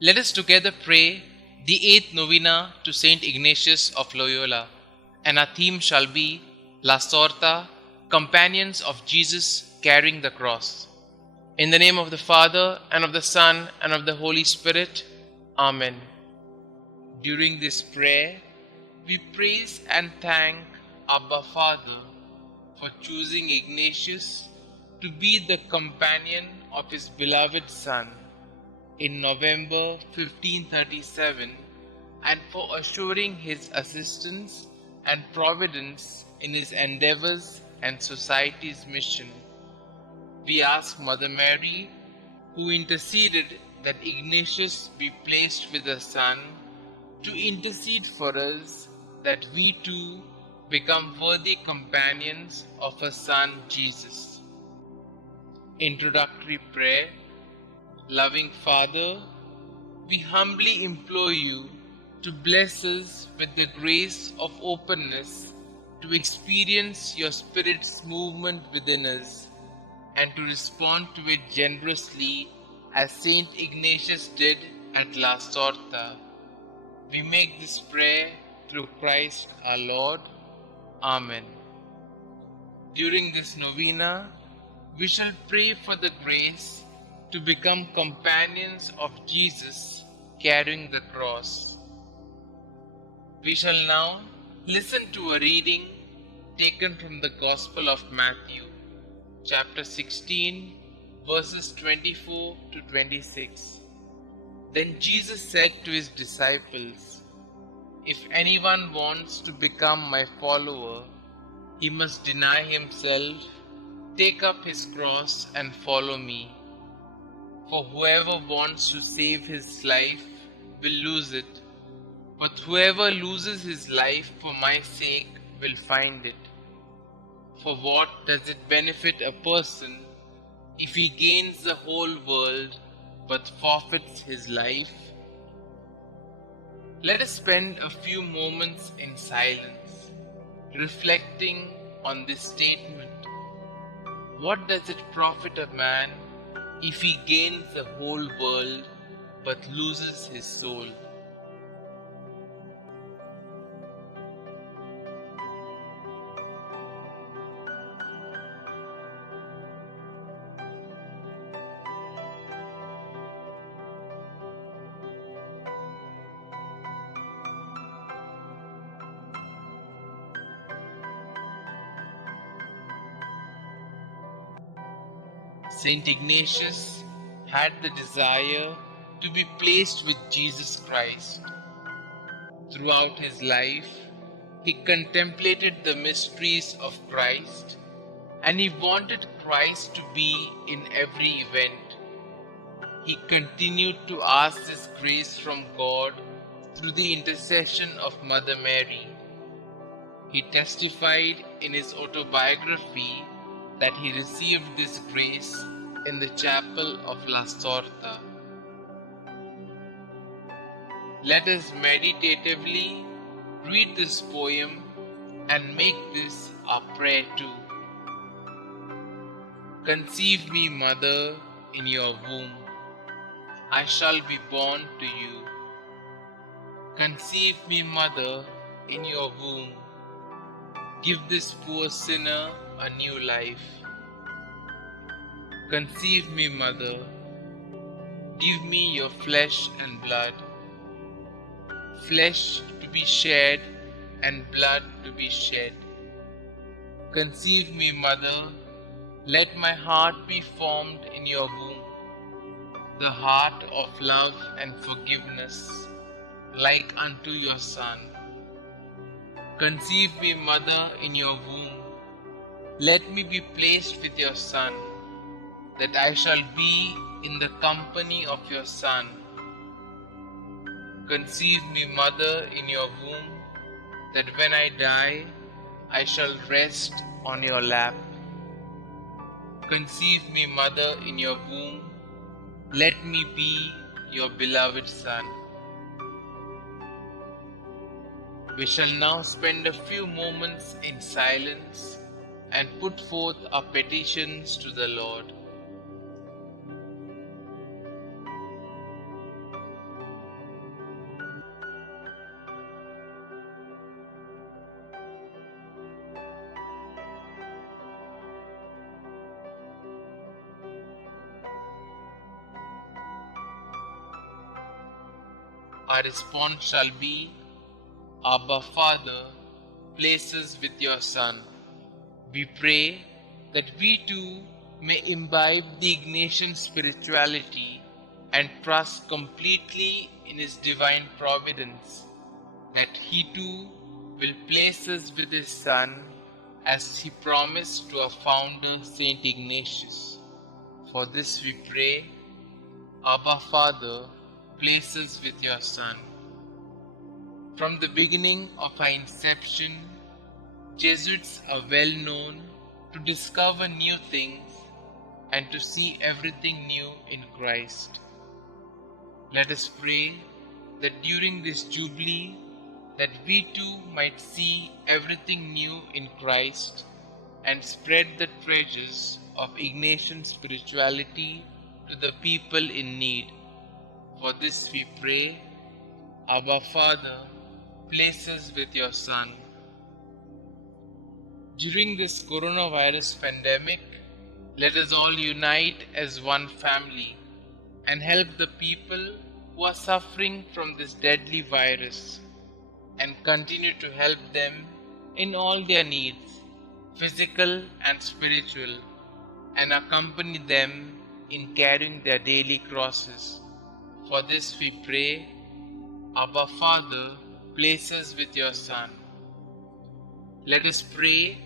Let us together pray the 8th Novena to Saint Ignatius of Loyola, and our theme shall be La Sorta, Companions of Jesus Carrying the Cross. In the name of the Father, and of the Son, and of the Holy Spirit. Amen. During this prayer, we praise and thank Abba Father for choosing Ignatius to be the companion of his beloved Son in November 1537, and for assuring his assistance and providence in his endeavors and society's mission. We ask Mother Mary, who interceded that Ignatius be placed with the Son, to intercede for us that we too become worthy companions of her Son Jesus. Introductory Prayer. Loving Father, we humbly implore you to bless us with the grace of openness to experience your Spirit's movement within us and to respond to it generously as Saint Ignatius did at La Sorta. We make this prayer through Christ our Lord. Amen. During this novena, we shall pray for the grace to become companions of Jesus carrying the cross. We shall now listen to a reading taken from the Gospel of Matthew, chapter 16, verses 24 to 26. Then Jesus said to his disciples, "If anyone wants to become my follower, he must deny himself, take up his cross and follow me. For whoever wants to save his life will lose it, but whoever loses his life for my sake will find it. For what does it benefit a person if he gains the whole world but forfeits his life?" Let us spend a few moments in silence, reflecting on this statement. What does it profit a man if he gains the whole world but loses his soul? Saint Ignatius had the desire to be placed with Jesus Christ. Throughout his life, he contemplated the mysteries of Christ, and he wanted Christ to be in every event. He continued to ask this grace from God through the intercession of Mother Mary. He testified in his autobiography that he received this grace in the chapel of La Sorta. Let us meditatively read this poem and make this our prayer too. Conceive me, Mother, in your womb. I shall be born to you. Conceive me, Mother, in your womb. Give this poor sinner a new life. Conceive me, Mother. Give me your flesh and blood. Flesh to be shed and blood to be shed. Conceive me, Mother. Let my heart be formed in your womb, the heart of love and forgiveness, like unto your Son. Conceive me, Mother, in your womb. Let me be placed with your Son, that I shall be in the company of your Son. Conceive me, Mother, in your womb, that when I die, I shall rest on your lap. Conceive me, Mother, in your womb. Let me be your beloved Son. We shall now spend a few moments in silence and put forth our petitions to the Lord. our response shall be, Abba Father, place us with your Son. We pray that we too may imbibe the Ignatian spirituality and trust completely in His divine providence, that He too will place us with His Son as He promised to our founder Saint Ignatius. For this we pray, Abba Father, place us with your Son. From the beginning of our inception, Jesuits are well known to discover new things and to see everything new in Christ. Let us pray that during this Jubilee, that we too might see everything new in Christ and spread the treasures of Ignatian spirituality to the people in need. For this we pray, Abba Father, place us with your Son. During this coronavirus pandemic, let us all unite as one family and help the people who are suffering from this deadly virus, and continue to help them in all their needs, physical and spiritual, and accompany them in carrying their daily crosses. For this we pray, Abba Father, place us with your Son. Let us pray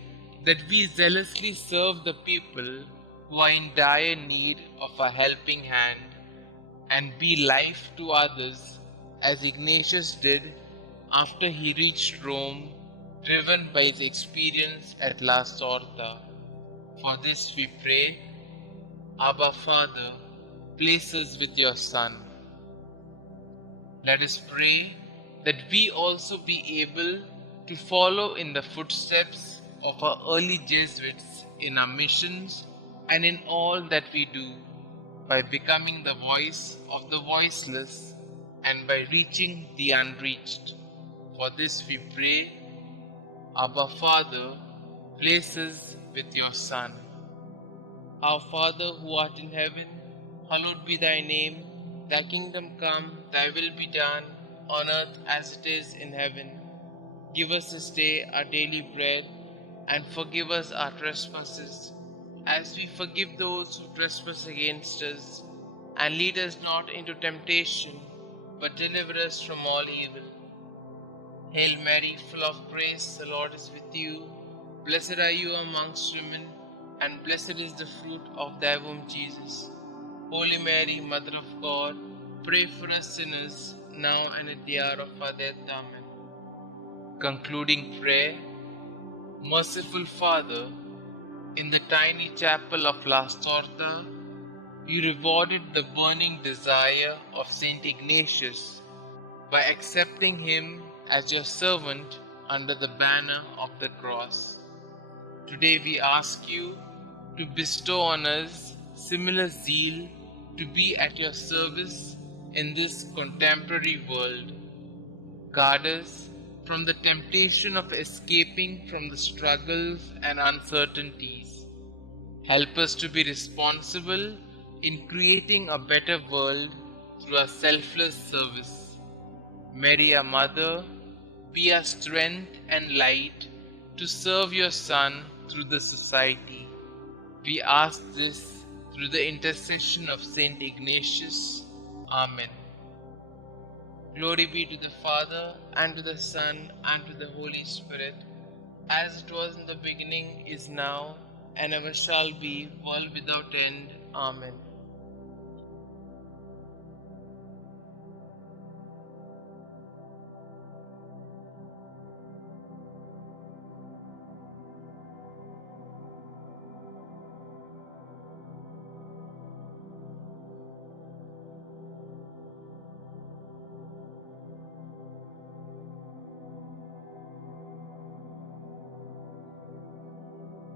that we zealously serve the people who are in dire need of a helping hand, and be life to others as Ignatius did after he reached Rome, driven by his experience at La Sorda. For this we pray, Abba Father, place us with your Son. Let us pray that we also be able to follow in the footsteps of our early Jesuits in our missions and in all that we do, by becoming the voice of the voiceless and by reaching the unreached. For this we pray, Abba Father, place us with your Son. Our Father who art in heaven, hallowed be thy name. Thy kingdom come, thy will be done, on earth as it is in heaven. Give us this day our daily bread, and forgive us our trespasses, as we forgive those who trespass against us. And lead us not into temptation, but deliver us from all evil. Hail Mary, full of grace, the Lord is with you. Blessed are you amongst women, and blessed is the fruit of thy womb, Jesus. Holy Mary, Mother of God, pray for us sinners, now and at the hour of our death. Amen. Concluding prayer. Merciful Father, in the tiny chapel of La Sorda, you rewarded the burning desire of Saint Ignatius by accepting him as your servant under the banner of the cross. Today we ask you to bestow on us similar zeal to be at your service in this contemporary world. Guard us from the temptation of escaping from the struggles and uncertainties. Help us to be responsible in creating a better world through our selfless service. Mary, our Mother, be our strength and light to serve your Son through the society. We ask this through the intercession of Saint Ignatius. Amen. Glory be to the Father, and to the Son, and to the Holy Spirit, as it was in the beginning, is now, and ever shall be, world without end. Amen.